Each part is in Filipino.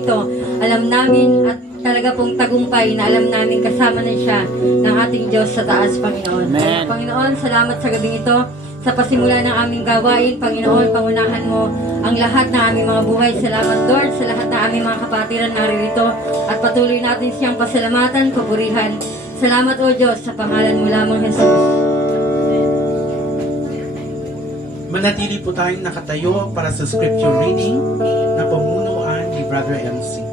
ito, alam namin at talaga pong tagumpay na alam namin kasama na siya ng ating Diyos sa taas, Panginoon. Amen. Panginoon, salamat sa gabing ito. Sa pasimula ng aming gawain, Panginoon, pangunahan mo ang lahat ng aming mga buhay. Salamat, Lord, sa lahat ng aming mga kapatiran naririto at patuloy natin siyang pasalamatan, papurihan. Salamat, O Diyos, sa pangalan mo lamang, Jesus. Manatili po tayong nakatayo para sa scripture reading na pamunuan ni Brother MC.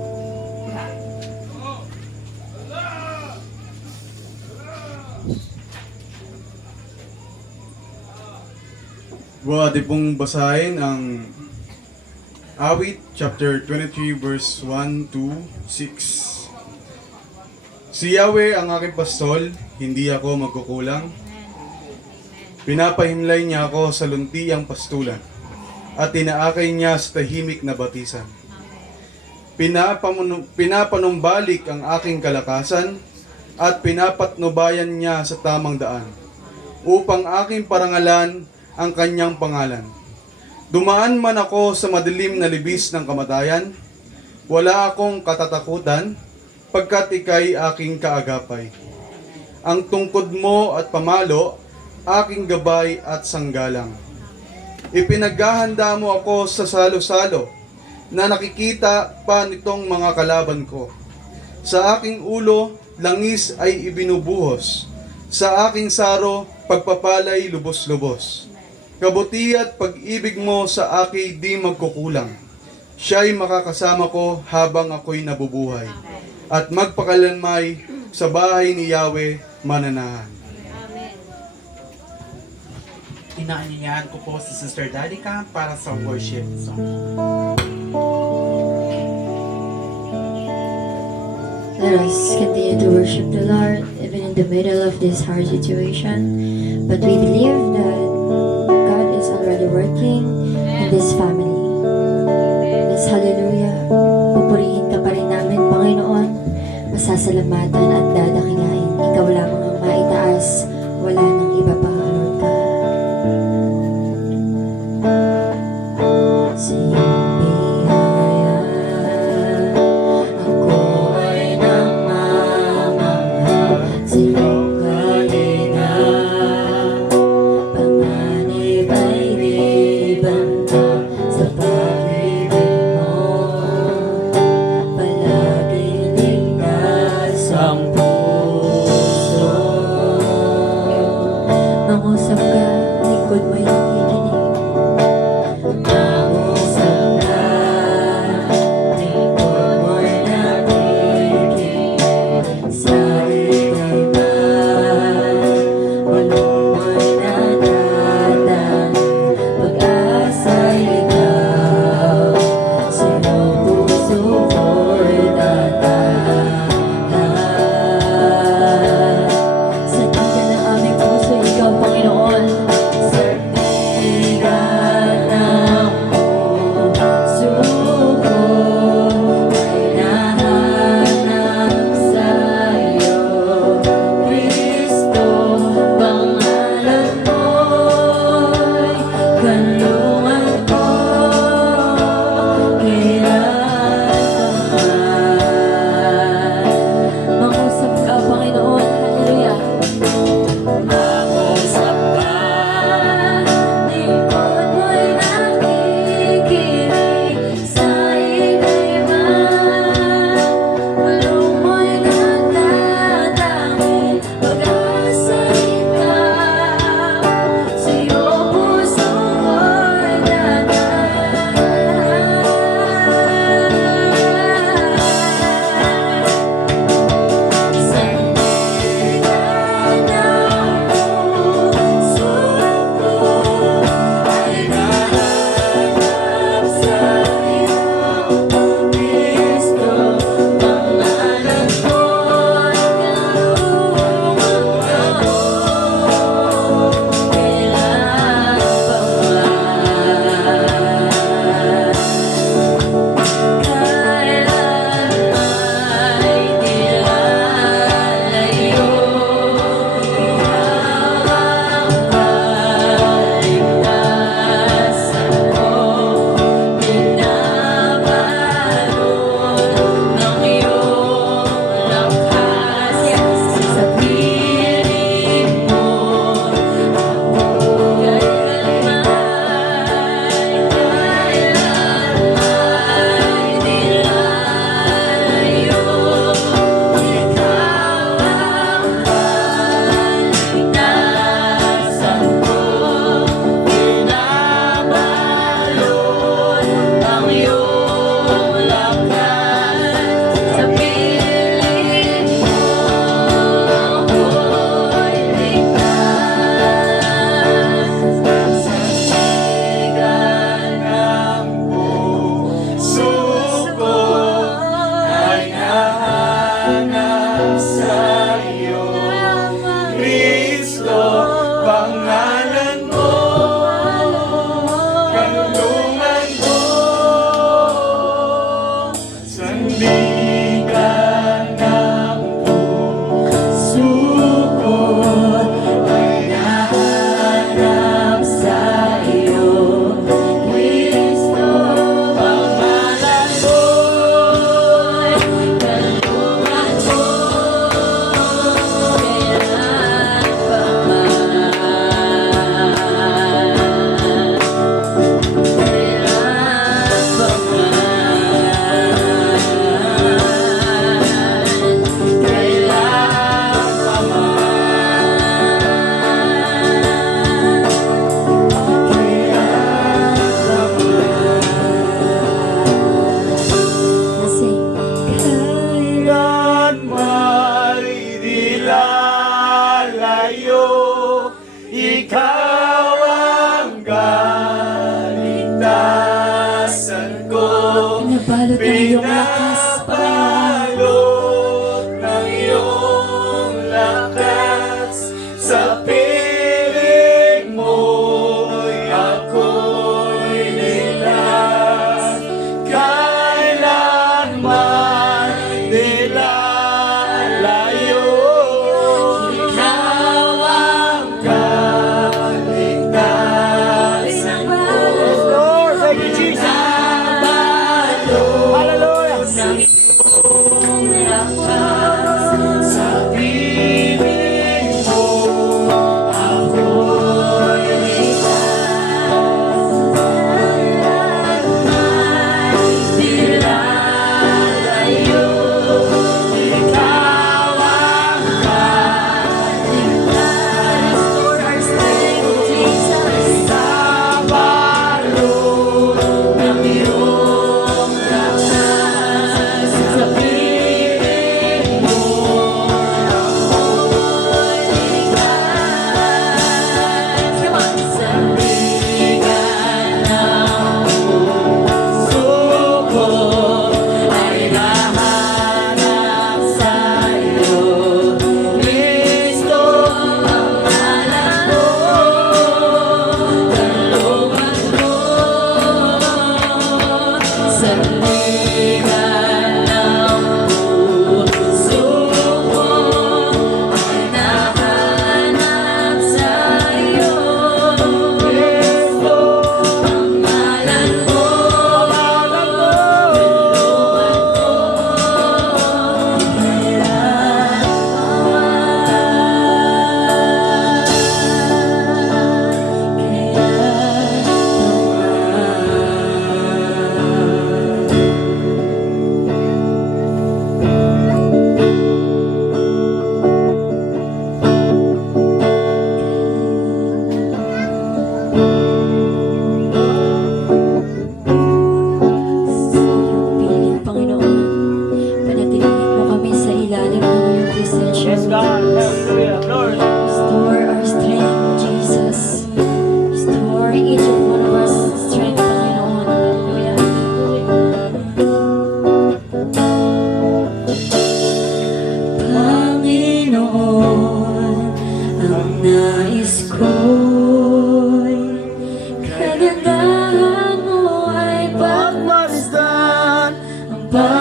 Atin pong basahin ang Awit chapter 23 verse 1 to 6. Si Yahweh ang aking pastol, hindi ako magkukulang. Pinapahimlay niya ako sa luntiang pastulan at tinaakay niya sa tahimik na batisan. Pinapanumbalik ang aking kalakasan at pinapatnubayan niya sa tamang daan upang aking parangalan ang kanyang pangalan. Dumaan man ako sa madilim na libis ng kamatayan, wala akong katatakutan, pagkat ika'y aking kaagapay. Ang tungkod mo at pamalo, aking gabay at sanggalang. Ipinaghahanda mo ako sa salo-salo, na nakikita pa nitong mga kalaban ko. Sa aking ulo, langis ay ibinubuhos. Sa aking saro, pagpapalay lubos-lubos. Kabuti at pag-ibig mo sa akin di magkukulang. Siya'y makakasama ko habang ako'y nabubuhay. At magpakalanmay sa bahay ni Yahweh mananahan. Inaanyayahan ko po si Sister Danica para sa worship song. Let us continue to worship the Lord even in the middle of this hard situation. But we believe that God is already working in this family. Yes, hallelujah. Pupurihin ka pa rin namin, Panginoon. Masasalamatan at dadakilain. Ikaw lamang ang maitaas. Wala nang iba pa, Lord God. Sa iyong biyaya, ako ay namamangha sa iyong kalinga. Panganib ay di banta sa pag-ibig mo. Palaging ligtas ang puso.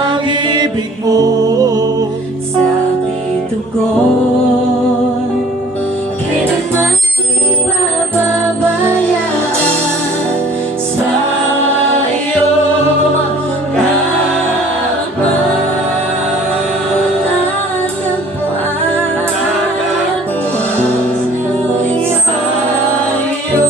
pag-ibig mo. sa titugon, kailanman di pababayaan sa iyo lamang tatagpuan sa iyo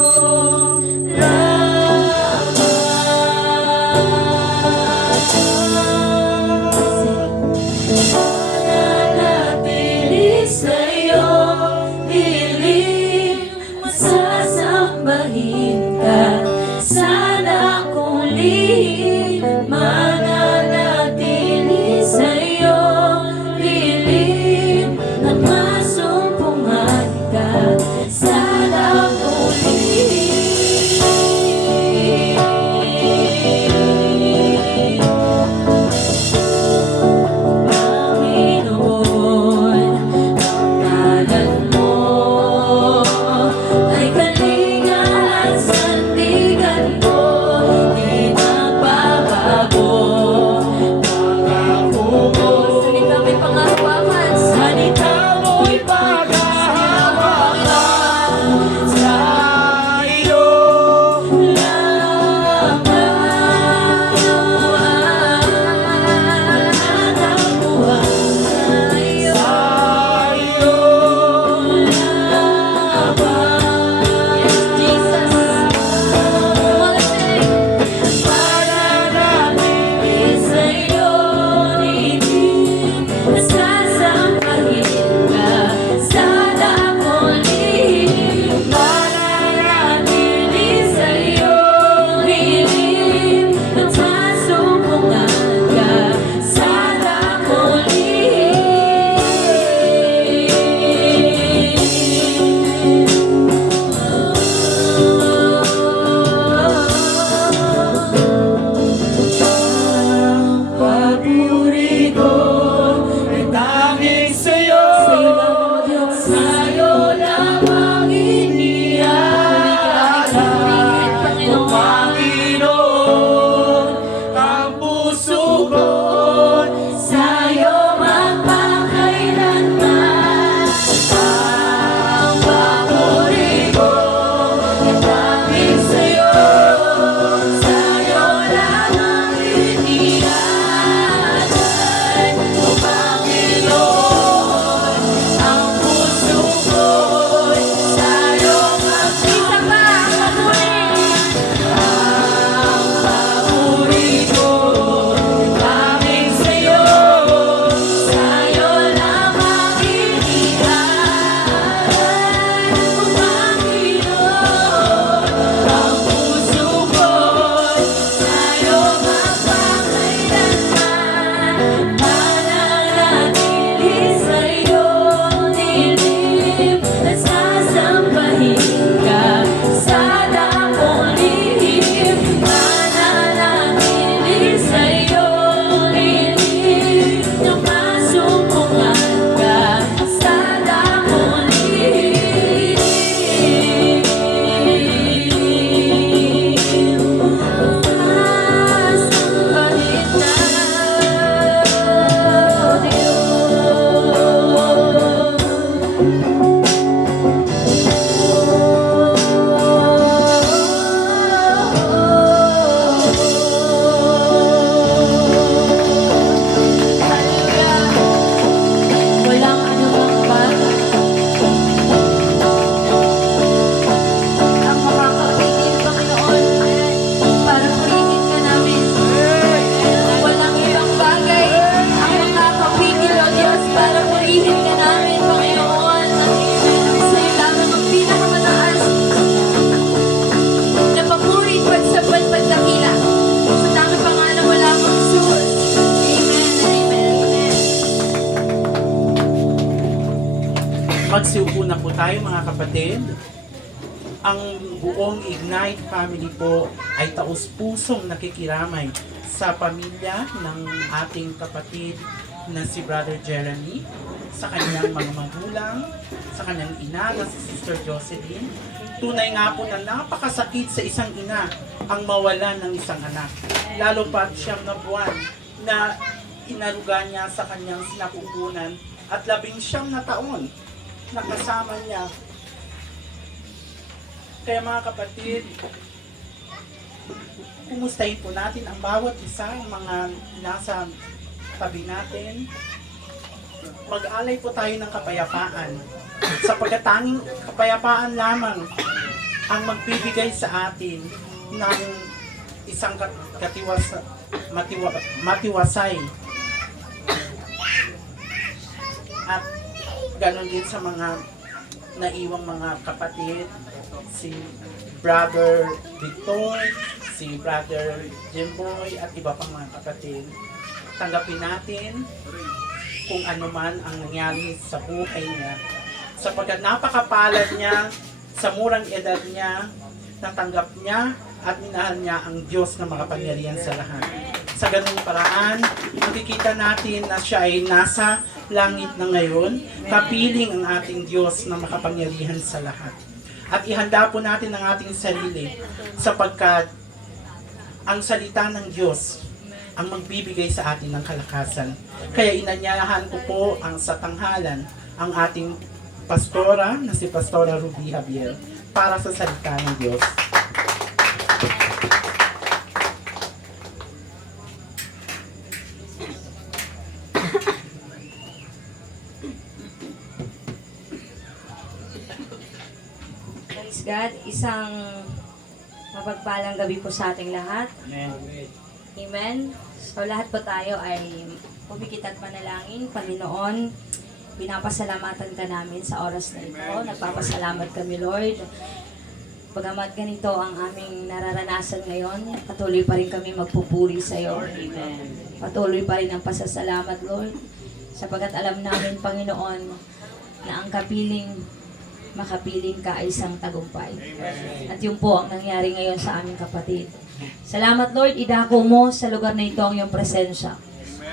nananatili sa'yo, hiling masasambahin ka. Sana kung lihim mananatili sa'yo, hiling at masumpungan ka. Sana kung lihim Panginoon, ang ngalan mo ay kalinga at sandigan ko, di nagbabago. Pangako mo, salita mo'y panghahawakan, salita mo'y paghahawakan sa iyo lamang natagpuan sa iyo lamang. Yes, Jesus. Wanna sing? Mananatili sa'yo, hiling masasambahin ka. Sana kung lihim mananatili sa'yo, hiling at masumpungan ka. Sana kung papuri ko ay tanging sa'yo, sa'yo lamang iniaalay. Panginoon, ang puso ko sa'yo magpakailanman. Ang papuri ko ay tanging sa'yo, sa'yo lamang iniaalay. Panginoon, ang puso ko sa'yo magpakailanman. Ang papuri ko tanging sa'yo, sa'yo lamang iniaalay. Panginoon, ang puso ko sa'yo magpakailanman. Mananatili sa'yo, hiling at sasambahin ka. Sana kung lihim mananatili sa'yo, hiling at masumpungan ka. Sana kung lihim masambahin na walang anumang bagay ang makakapigil, Panginoon, para purihin ka namin. Walang ibang bagay ang makakapigil, O Diyos, para purihin ka namin, Panginoon. Sa'yo lamang ang pinakamataas na papuri, pagsabal, pagdakila. Sa tanging pangalan mo lamang, Jesus. Amen and amen. Amen. Magsiupo na po tayo mga kapatid. Ang buong Ignite family po ay taus-pusong nakikiramay sa pamilya ng ating kapatid na si Brother Jeremy, sa kanyang mga magulang, sa kanyang ina na si Sister Jocelyn. Tunay nga po na napakasakit sa isang ina ang mawalan ng isang anak. Lalo pat 9 na buwan na inaruga niya sa kanyang sinapupunan at 19 na taon na kasama niya. Kaya mga kapatid, kumustahin po natin ang bawat isa, ang mga nasa tabi natin. Mag-alay po tayo ng kapayapaan. Sapagkat tanging kapayapaan lamang ang magbibigay sa atin ng isang matiwasay. At ganon din sa mga naiwang mga kapatid, si Brother Victor, si Brother Jimboy at iba pang mga kapatid. Tanggapin natin kung ano man ang nangyari sa buhay niya. Sapagkat napakapalad niya sa murang edad niya, natanggap niya at minahal niya ang Diyos na makapangyarihan sa lahat. Sa ganung paraan, makikita natin na siya ay nasa langit na ngayon, kapiling ang ating Diyos na makapangyarihan sa lahat. At ihanda po natin ang ating sarili sapagkat ang salita ng Diyos ang magbibigay sa atin ng kalakasan. Kaya inanyayahan ko po ang sa tanghalan ang ating pastora na si Pastora Ruby Javier para sa salita ng Diyos. Praise God, isang mapagpalang gabi po sa ating lahat. Amen. So lahat po tayo ay pumikit at manalangin. Panginoon, pinapasalamatan ka namin sa oras na ito. Nagpapasalamat kami, Lord. Pagamat ganito ang aming nararanasan ngayon, patuloy pa rin kami magpupuri sa iyo. Amen. Patuloy pa rin ang pasasalamat, Lord. Sapagat alam namin, Panginoon, na ang makapiling ka ay isang tagumpay. At yun po ang nangyari ngayon sa aming kapatid. Salamat, Lord, idako mo sa lugar na ito ang iyong presensya.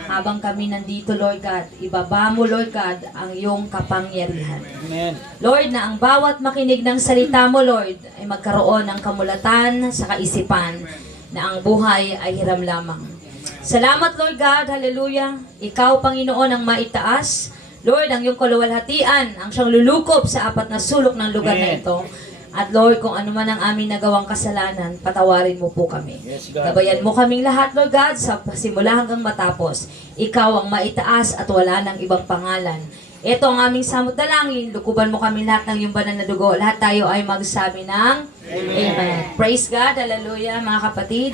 Habang kami nandito, Lord God, ibaba mo, Lord God, ang iyong kapangyarihan. Amen. Lord, na ang bawat makinig ng salita mo, Lord, ay magkaroon ng kamulatan sa kaisipan na ang buhay ay hiram lamang. Salamat, Lord God, hallelujah. Ikaw, Panginoon, ang maitaas. Lord, ang iyong kaluwalhatian, ang siyang lulukob sa 4 na sulok ng lugar na ito. At Lord, kung ano man ang aming nagawang kasalanan, patawarin mo po kami. Gabayan mo kaming lahat, Lord God, sa simula hanggang matapos. Ikaw ang maitaas at wala ng ibang pangalan. Ito ang aming samot dalangin. Lukuban mo kami lahat ng iyong banal na dugo. Lahat tayo ay magsabi ng Amen. Praise God, hallelujah, mga kapatid.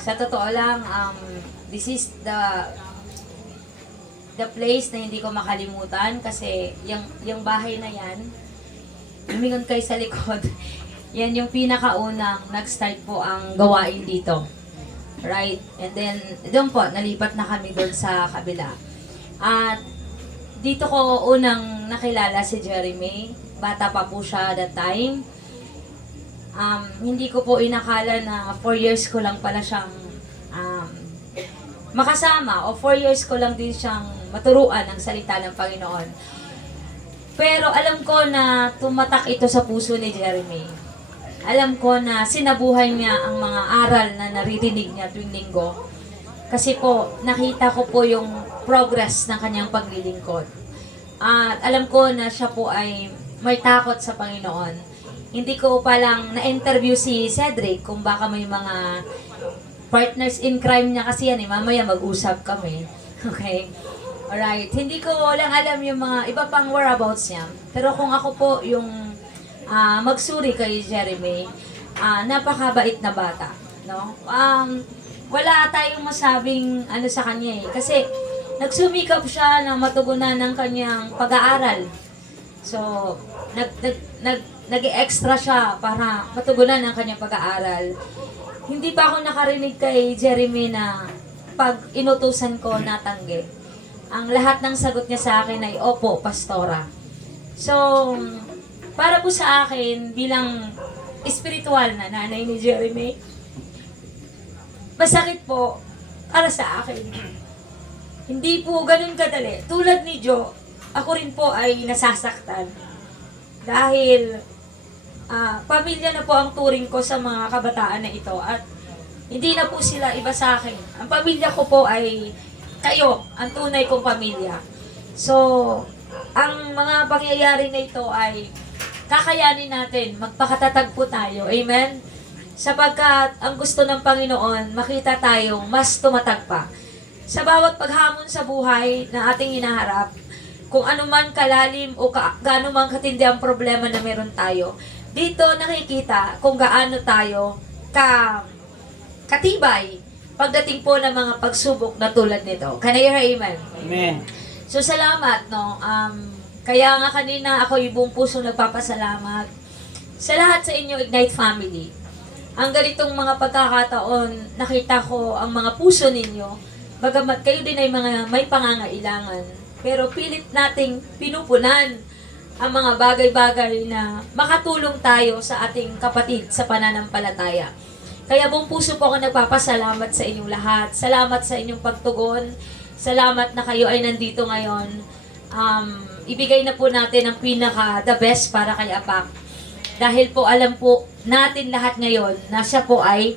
Sa totoo lang, this is the place na hindi ko makalimutan kasi yung bahay na yan, lumingon kayo sa likod. Yan yung pinakaunang nag-start po ang gawain dito. Right? And then, doon po, nalipat na kami doon sa kabila. At dito ko unang nakilala si Jeremy. Bata pa po siya that time. Hindi ko po inakala na 4 years ko lang pala siyang makasama o 4 years ko lang din siyang maturuan ang salita ng Panginoon. Pero alam ko na tumatak ito sa puso ni Jeremy. Alam ko na sinabuhay niya ang mga aral na naririnig niya tuwing linggo. Kasi po, nakita ko po yung progress ng kanyang paglilingkod. At alam ko na siya po ay may takot sa Panginoon. Hindi ko pa lang na-interview si Cedric kung baka may mga partners in crime niya kasi yan eh. Mamaya mag-usap kami. Okay? Alright. Hindi ko lang alam yung mga iba pang whereabouts niya. Pero kung ako po yung magsuri kay Jeremy, napakabait na bata. No? Wala tayong masabing ano sa kanya eh. Kasi nagsumikap siya na matugunan ng kanyang pag-aaral. So, nag-extra siya para matugunan ng kanyang pag-aaral. Hindi pa ako nakarinig kay Jeremy na pag inutusan ko natanggi. Ang lahat ng sagot niya sa akin ay, opo, pastora. So, para po sa akin, bilang espiritual na nanay ni Jeremy, masakit po para sa akin. Hindi po ganun kadali. Tulad ni Joe, ako rin po ay nasasaktan. Dahil pamilya na po ang turing ko sa mga kabataan na ito. At Hindi na po sila iba sa akin. Ang pamilya ko po ay kayo, ang tunay kong pamilya. So, ang mga pangyayari na ito ay kakayanin natin, magpakatatag po tayo. Amen? Sapagkat ang gusto ng Panginoon, makita tayong mas tumatag pa. Sa bawat paghamon sa buhay na ating hinaharap, kung ano man kalalim o gaano man katindi ang problema na meron tayo, dito nakikita kung gaano tayo katibay pagdating po ng mga pagsubok na tulad nito. Can I hear amen? Amen. So salamat, no? Kaya nga kanina ako buong puso nagpapasalamat sa lahat sa inyo, Ignite Family. Ang ganitong mga pagkakataon, nakita ko ang mga puso ninyo, bagamat kayo din ay mga may pangangailangan. Pero pilit nating pinupunan ang mga bagay-bagay na makatulong tayo sa ating kapatid sa pananampalataya. Kaya buong puso po ako nagpapasalamat sa inyong lahat. Salamat sa inyong pagtugon. Salamat na kayo ay nandito ngayon. Ibigay na po natin ang the best para kay Apak. Dahil po alam po natin lahat ngayon na siya po ay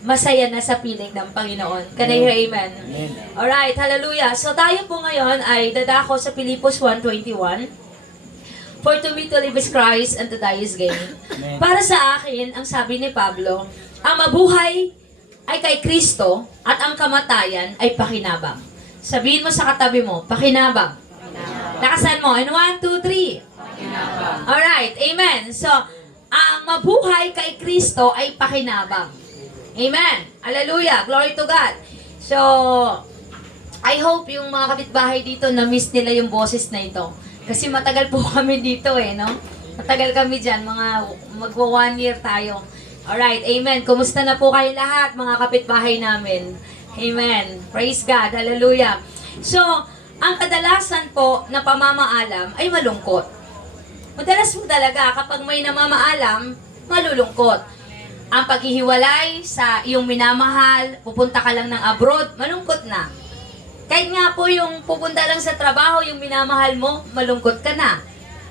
masaya na sa piling ng Panginoon. Can I hear amen? Amen. Alright, hallelujah. So tayo po ngayon ay dadako sa Pilipos 1:21. For to me to live is Christ and to die is gain. Amen. Para sa akin, ang sabi ni Pablo, ang mabuhay ay kay Kristo at ang kamatayan ay pakinabang. Sabihin mo sa katabi mo, pakinabang. Lakasan mo. And 1, 2, 3. Alright, amen. So, ang mabuhay kay Kristo ay pakinabang. Amen. Hallelujah. Glory to God. So, I hope yung mga kapitbahay dito na-miss nila yung boses na ito. Kasi matagal po kami dito no? Matagal kami dyan, magwa 1 year tayo. Alright, amen. Kumusta na po kayo lahat, mga kapitbahay namin? Amen. Praise God. Hallelujah. So, ang kadalasan po na pamamaalam ay malungkot. Madalas po talaga kapag may namamaalam, malulungkot. Ang paghihiwalay sa iyong minamahal, pupunta ka lang ng abroad, malungkot na. Kahit nga po yung pupunta lang sa trabaho, yung minamahal mo, malungkot ka na.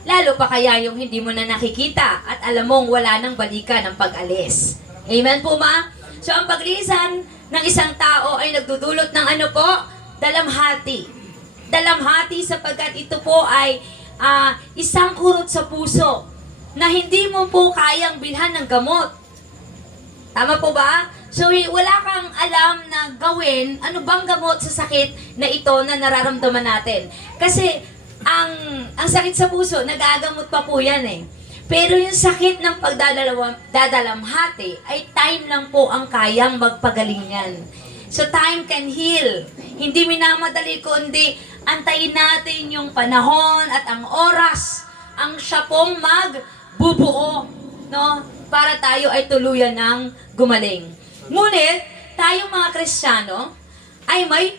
Lalo pa kaya yung hindi mo na nakikita at alam mong wala nang balikan ng pag-alis. Amen po ma? So ang paglisan ng isang tao ay nagdudulot ng ano po? Dalamhati. Dalamhati sapagkat ito po ay isang kurot sa puso na hindi mo po kayang bilhan ng gamot. Tama po ba? So, wala kang alam na gawin ano bang gamot sa sakit na ito na nararamdaman natin. Kasi, ang sakit sa puso, nagagamot pa po yan Pero yung sakit ng pagdadalamhati ay time lang po ang kayang magpagaling yan. So, time can heal. Hindi minamadali kundi antayin natin yung panahon at ang oras ang siya pong magbubuo, no? Para tayo ay tuluyan ng gumaling. Ngunit, tayong mga Kristiyano ay may,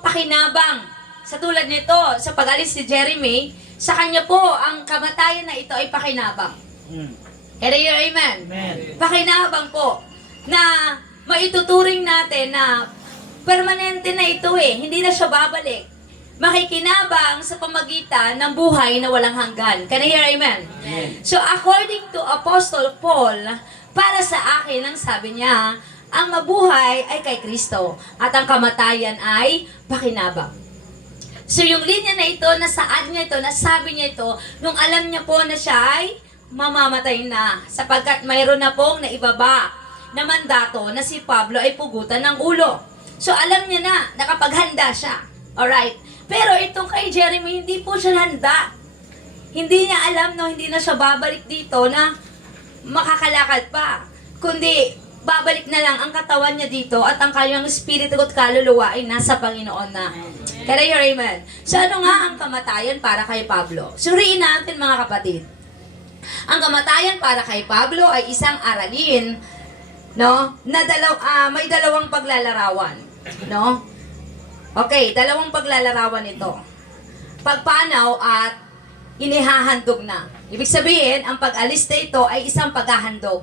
pakinabang. Sa tulad nito, sa pag-alis si Jeremy, sa kanya po, ang kamatayan na ito ay pakinabang. Can I hear amen? Amen. Pakinabang po, na maituturing natin na permanente na ito hindi na siya babalik. Makikinabang sa pamagitan ng buhay na walang hanggan. Can I hear amen? Amen. So according to Apostle Paul, para sa akin, ang sabi niya, ang mabuhay ay kay Kristo at ang kamatayan ay pakinabang. So yung linya na ito, nasaan niya ito, nasabi niya ito, nung alam niya po na siya ay mamamatay na sapagkat mayroon na pong naibaba na mandato na si Pablo ay pugutan ng ulo. So alam niya na, nakapaghanda siya. Alright. Pero itong kay Jeremy, hindi po siya handa. Hindi niya alam, hindi na siya babalik dito na makakalakad pa. Kundi, babalik na lang ang katawan niya dito at ang kanyang espiritu at kaluluwa ay nasa Panginoon na. Can I hear amen? So ano nga ang kamatayan para kay Pablo? Suriin natin mga kapatid. Ang kamatayan para kay Pablo ay isang aralin, no? Na may dalawang paglalarawan, no? Okay, dalawang paglalarawan ito. Pagpanaw at inihahandog na. Ibig sabihin, ang pag-alis na ito ay isang paghahandog.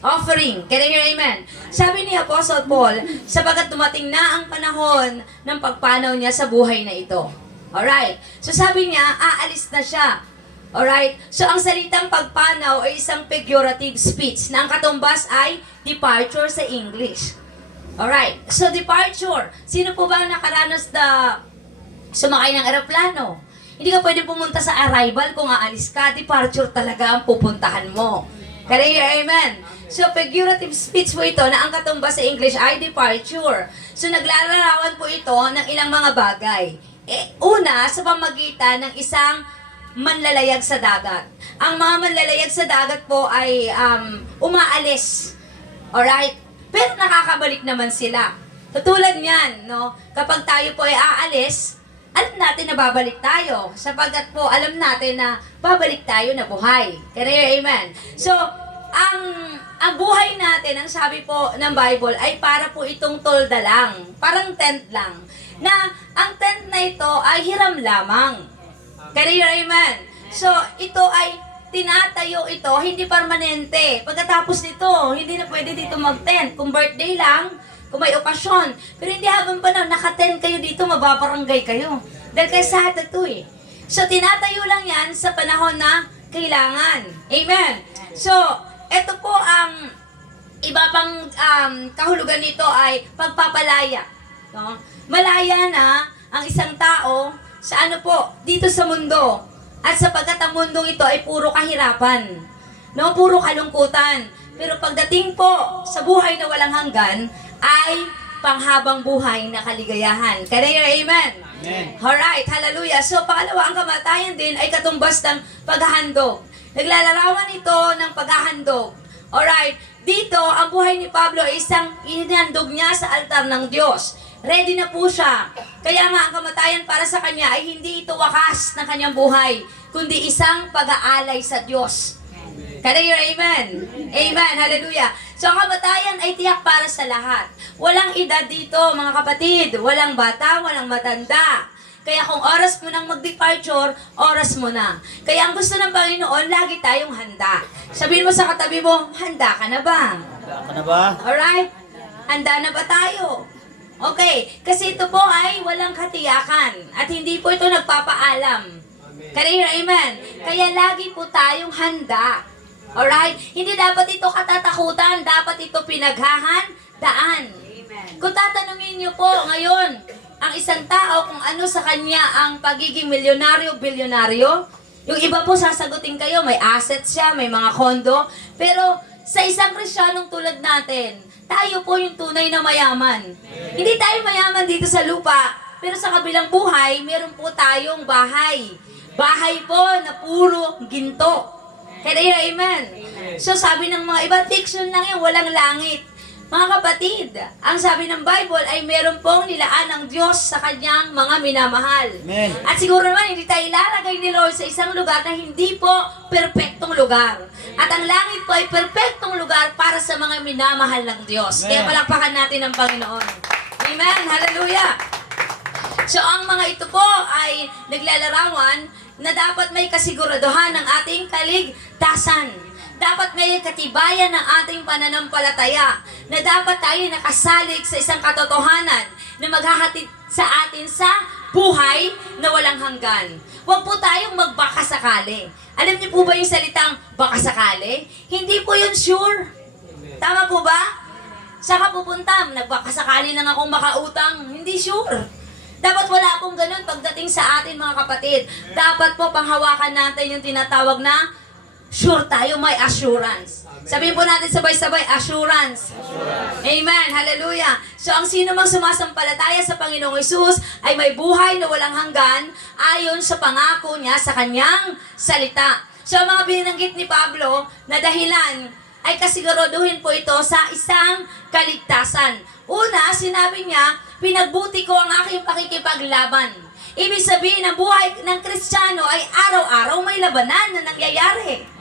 Offering. Can I hear amen? Sabi ni Apostle Paul, sapagat dumating na ang panahon ng pagpanaw niya sa buhay na ito. Alright. So sabi niya, aalis na siya. Alright? So, ang salitang pagpanaw ay isang figurative speech na ang katumbas ay departure sa English. Alright? So, departure. Sino po ba ang nakaranas na sumakay ng eroplano? Hindi ka pwede pumunta sa arrival kung aalis ka. Departure talaga ang pupuntahan mo. Kaya, amen. So, figurative speech po ito na ang katumbas sa English ay departure. So, naglalarawan po ito ng ilang mga bagay. Una, sa pamagitan ng isang manlalayag sa dagat. Ang mga manlalayag sa dagat po ay umaalis. Alright? Pero nakakabalik naman sila. Katulad niyan, no? Kapag tayo po ay aalis, alam natin na babalik tayo. Sapagkat po, alam natin na babalik tayo na buhay. Kaya, amen. So, ang buhay natin, ang sabi po ng Bible, ay para po itong tolda lang. Parang tent lang. Na ang tent na ito ay hiram lamang. Kaya, amen. So, ito ay tinatayo ito, hindi permanente. Pagkatapos nito, hindi na pwede dito mag-tent. Kung birthday lang, kung may okasyon. Pero hindi habang panahon, naka-tent kayo dito, mababarangay kayo. Dahil kayo sa ito eh. So, tinatayo lang yan sa panahon na kailangan. Amen. So, ito po ang iba pang kahulugan nito ay pagpapalaya. No? Malaya na ang isang tao sa ano po, dito sa mundo. At sapagkat ang mundong ito ay puro kahirapan. No? Puro kalungkutan. Pero pagdating po sa buhay na walang hanggan, ay panghabang buhay na kaligayahan. Kaya, amen? Amen. Alright, hallelujah. So, pangalawa, ang kamatayan din ay katumbas ng paghahandog. Naglalarawan ito ng paghahandog. Alright, dito, ang buhay ni Pablo ay isang inhandog niya sa altar ng Diyos. Ready na po siya. Kaya nga, ang kamatayan para sa kanya ay hindi ito wakas ng kanyang buhay, kundi isang pag-aalay sa Diyos. Kaya, amen? Amen, hallelujah. So, ang kamatayan ay tiyak para sa lahat. Walang edad dito, mga kapatid. Walang bata, walang matanda. Kaya kung oras mo nang mag-departure, oras mo na. Kaya ang gusto ng Panginoon, lagi tayong handa. Sabihin mo sa katabi mo, handa ka na ba? Handa ka na ba? Alright? Handa na ba tayo? Okay, kasi ito po ay walang katiyakan at hindi po ito nagpapaalam. Kaya, amen? Kaya lagi po tayong handa. Alright? Hindi dapat ito katatakutan, dapat ito pinaghahandaan. Kung tatanungin niyo po ngayon, ang isang tao kung ano sa kanya ang pagiging milyonaryo, bilyonaryo, yung iba po sasagutin kayo, may assets siya, may mga kondo, pero sa isang Kristiyanong tulad natin, tayo po yung tunay na mayaman. Hindi tayo mayaman dito sa lupa, pero sa kabilang buhay, meron po tayong bahay. Bahay po na puro ginto. Kaya, amen. So sabi ng mga iba, fiction lang yan, walang langit. Mga kapatid, ang sabi ng Bible ay meron pong nilaan ng Diyos sa kanyang mga minamahal. Amen. At siguro naman, hindi tayo ilalagay ni Lord sa isang lugar na hindi po perpektong lugar. At ang langit po ay perpektong lugar para sa mga minamahal ng Diyos. Kaya Amen. palakpakan natin ang Panginoon. Amen. Hallelujah. So, ang mga ito po ay naglalarawan na dapat may kasiguraduhan ng ating kaligtasan. Dapat may katibayan ng ating pananampalataya na dapat tayo nakasalig sa isang katotohanan na maghahatid sa atin sa buhay na walang hanggan. Huwag po tayong magbaka sakali. Alam niyo po ba yung salitang baka sakali? Hindi po yun sure. Tama po ba? Saan ka pupunta? Nagbaka sakali lang akong makautang. Hindi sure. Dapat wala pong ganun pagdating sa atin mga kapatid. Dapat po panghawakan natin yung tinatawag na sure tayo, may assurance. Sabihin po natin sabay-sabay, assurance. Amen. Hallelujah. So, ang sino mang sumasampalataya sa Panginoong Hesus ay may buhay na walang hanggan ayon sa pangako niya sa kanyang salita. So, ang mga binanggit ni Pablo na dahilan ay kasiguraduhin po ito sa isang kaligtasan. Una, sinabi niya, pinagbuti ko ang aking pakikipaglaban. Ibig sabihin, ang buhay ng Kristiyano ay araw-araw may labanan na nangyayari.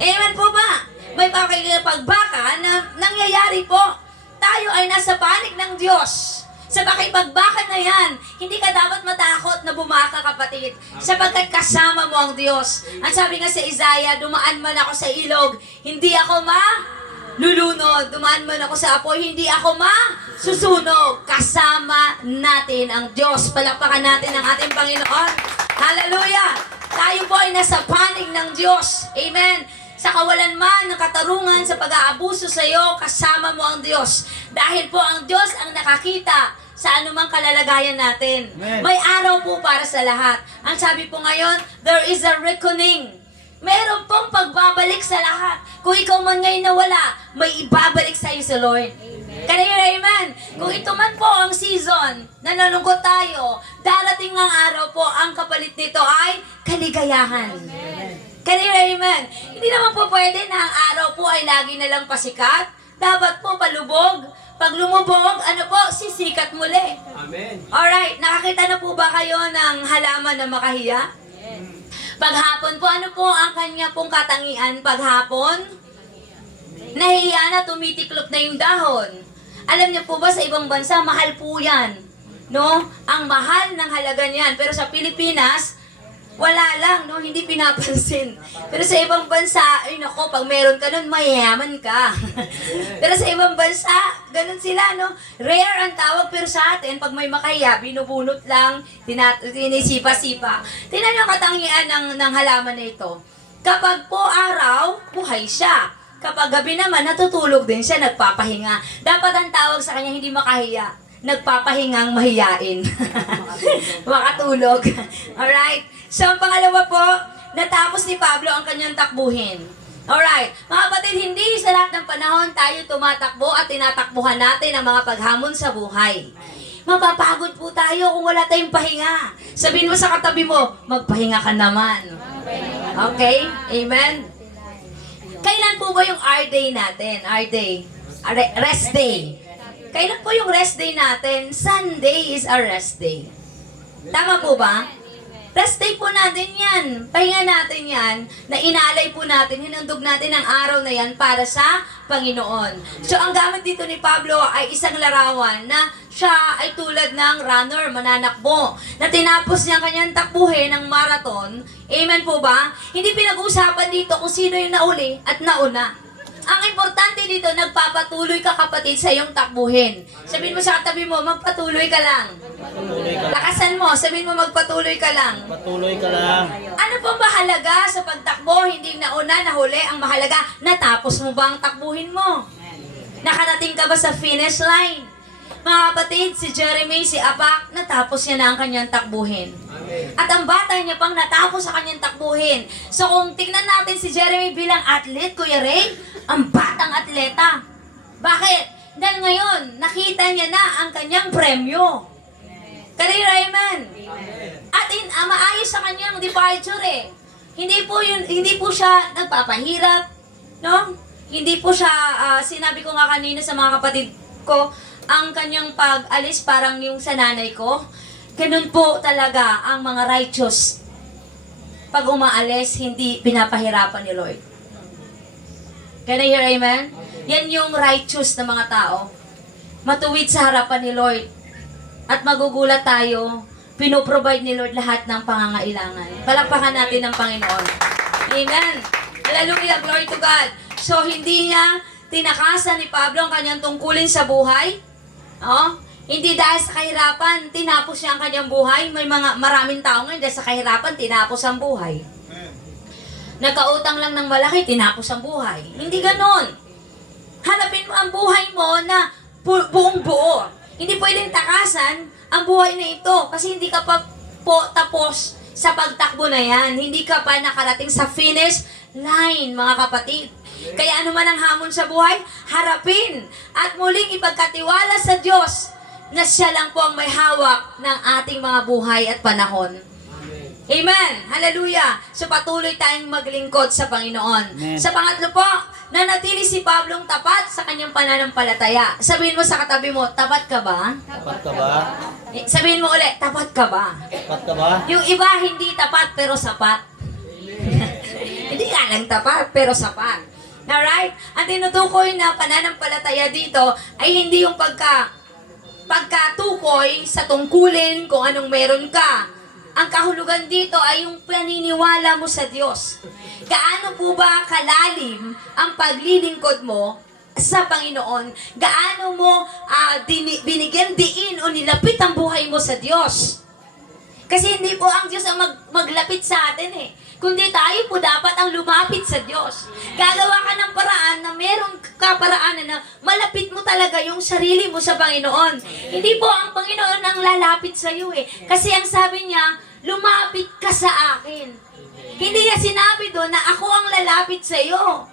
Amen po ba? May pakikipagbaka na nangyayari po. Tayo ay nasa panig ng Diyos. Sa pakipagbaka na yan, hindi ka dapat matakot na bumaka, kapatid, sapagkat kasama mo ang Diyos. Ang sabi nga sa Isaiah, dumaan man ako sa ilog, hindi ako lulunod. Dumaan man ako sa apoy, hindi ako susunog. Kasama natin ang Diyos. Palakpakan natin ang ating Panginoon. Hallelujah! Tayo po ay nasa panig ng Diyos. Amen. Sa kawalan man ng katarungan, sa pag-aabuso sa iyo, kasama mo ang Diyos. Dahil po ang Diyos ang nakakita sa anumang kalalagayan natin. Amen. May araw po para sa lahat. Ang sabi po ngayon, there is a reckoning. Meron pong pagbabalik sa lahat. Kung ikaw man ngayon nawala, may ibabalik sa iyo sa Lord. Kaya amen. Kung ito man po ang season na nalungkot tayo, darating ang araw po, ang kapalit nito ay kaligayahan. Kaya amen. Hindi naman po pwede na ang araw po ay lagi na lang pasikat. Dapat po palubog. Pag lumubog, ano po, sisikat muli. Amen. Alright, nakakita na po ba kayo ng halaman na makahiya? Paghapon po, ano po ang kanya pong katangian paghapon? Nahihiya na, tumitiklop na yung dahon. Alam niyo po ba sa ibang bansa, mahal po yan. No? Ang mahal ng halaga niyan. Pero sa Pilipinas, wala lang, no? Hindi pinapansin. Pero sa ibang bansa, ay nako, pag meron ka nun, mayayaman ka. Pero sa ibang bansa, ganun sila, no? Rare ang tawag, pero sa atin, pag may makahiya, binubunot lang, tinisipa-sipa. Tingnan niyo ang katangian ng halaman na ito. Kapag po araw, buhay siya. Kapag gabi naman, natutulog din siya, nagpapahinga. Dapat ang tawag sa kanya, hindi makahiya. Nagpapahingang mahiyain. Makatulog. Alright? So, ang pangalawa po, natapos ni Pablo ang kanyang takbuhin. Alright. Mga kapatid, hindi sa lahat ng panahon tayo tumatakbo at tinatakbuhan natin ang mga paghamon sa buhay. Mapapagod po tayo kung wala tayong pahinga. Sabihin mo sa katabi mo, magpahinga ka naman. Okay? Amen? Kailan po ba yung R-Day natin? R-Day. Rest Day. Kailan po yung rest day natin? Sunday is our rest day. Tama po ba? Rest day po natin yan. Pahinga natin yan na inaalay po natin, hinandog natin ang araw na yan para sa Panginoon. So ang gamit dito ni Pablo ay isang larawan na siya ay tulad ng runner, mananakbo, na tinapos niya ang kanyang takbuhin ng marathon. Amen po ba? Hindi pinag-uusapan dito kung sino yung nauli at nauna. Ang importante dito, nagpapatuloy ka kapatid sa iyong takbuhin. Sabihin mo sa katabi mo, magpatuloy ka lang. Lakasan mo, sabihin mo magpatuloy ka lang. Patuloy ka lang. Ano pong mahalaga sa pagtakbo? Hindi nauna, nahuli. Ang mahalaga, natapos mo ba ang takbuhin mo? Nakarating ka ba sa finish line? Mga kapatid, si Jeremy, si Apak, natapos niya na ang kanyang takbuhin. At ang bata niya pang natapos sa kanyang takbuhin. So kung tingnan natin si Jeremy bilang athlete, Kuya Ray, ang batang atleta. Bakit? Dahil ngayon, nakita niya na ang kanyang premyo. Kaya Raymond. At maayos sa kanyang departure eh. Hindi po siya nagpapahirap, no? Hindi po siya sinabi ko nga kanina sa mga kapatid ko, ang kanyang pag-alis parang yung sa nanay ko. Ganun po talaga ang mga righteous. Pag umaalis, hindi pinapahirapan ni Lord. Can I hear amen? Yan yung righteous na mga tao. Matuwid sa harapan ni Lord. At magugulat tayo, pinoprovide ni Lord lahat ng pangangailangan. Palakpakan natin ng Panginoon. Amen. Hallelujah, glory to God. So, hindi niya tinakasan ni Pablo ang kanyang tungkulin sa buhay. Oh, hindi dahil sa kahirapan, tinapos niya ang kanyang buhay. May maraming tao ngayon dahil sa kahirapan, tinapos ang buhay. Nagkautang lang ng malaki, tinapos ang buhay. Hindi ganon. Hanapin mo ang buhay mo na buong buo. Hindi pwedeng takasan ang buhay na ito kasi hindi ka pa po tapos sa pagtakbo na yan. Hindi ka pa nakarating sa finish line, mga kapatid. Kaya ano man ang hamon sa buhay, harapin at muling ipagkatiwala sa Diyos na siya lang po ang may hawak ng ating mga buhay at panahon. Amen. Hallelujah. So patuloy tayong maglingkod sa Panginoon. Amen. Sa pangatlo po, nanatili si Pablong tapat sa kanyang pananampalataya. Sabihin mo sa katabi mo, tapat ka ba? Tapat ka ba? Sabihin mo ulit, tapat ka ba? Tapat ka ba? Yung iba, hindi tapat pero sapat. Hindi nga lang tapat pero sapat. Alright? Ang tinutukoy na pananampalataya dito ay hindi yung pagkatukoy sa tungkulin kung anong meron ka. Ang kahulugan dito ay yung paniniwala mo sa Diyos. Gaano po ba kalalim ang paglilingkod mo sa Panginoon? Gaano mo binigyan diin o nilapit ang buhay mo sa Diyos? Kasi hindi po ang Diyos ang maglapit sa atin eh. Kundi tayo po dapat ang lumapit sa Diyos. Gagawa ka ng paraan na merong kaparaanan na malapit mo talaga yung sarili mo sa Panginoon. Hindi po ang Panginoon ang lalapit sa iyo eh. Kasi ang sabi niya, lumapit ka sa akin. Hindi niya sinabi doon na ako ang lalapit sa iyo.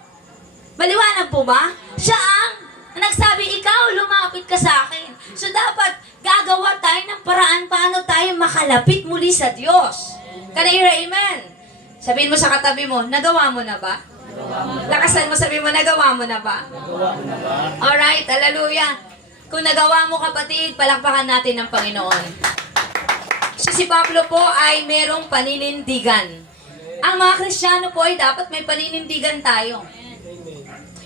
Maliwanag po ba? Siya ang nagsabi, ikaw lumapit ka sa akin. So dapat gagawa tayo ng paraan paano tayo makalapit muli sa Diyos. Can I hear amen? Sabihin mo sa katabi mo, nagawa mo na ba? Lakasan mo, sabihin mo, nagawa mo na ba? Alright, hallelujah. Kung nagawa mo kapatid, palakpakan natin ng Panginoon. So si Pablo po ay merong paninindigan. Ang mga Kristiyano po ay dapat may paninindigan tayo.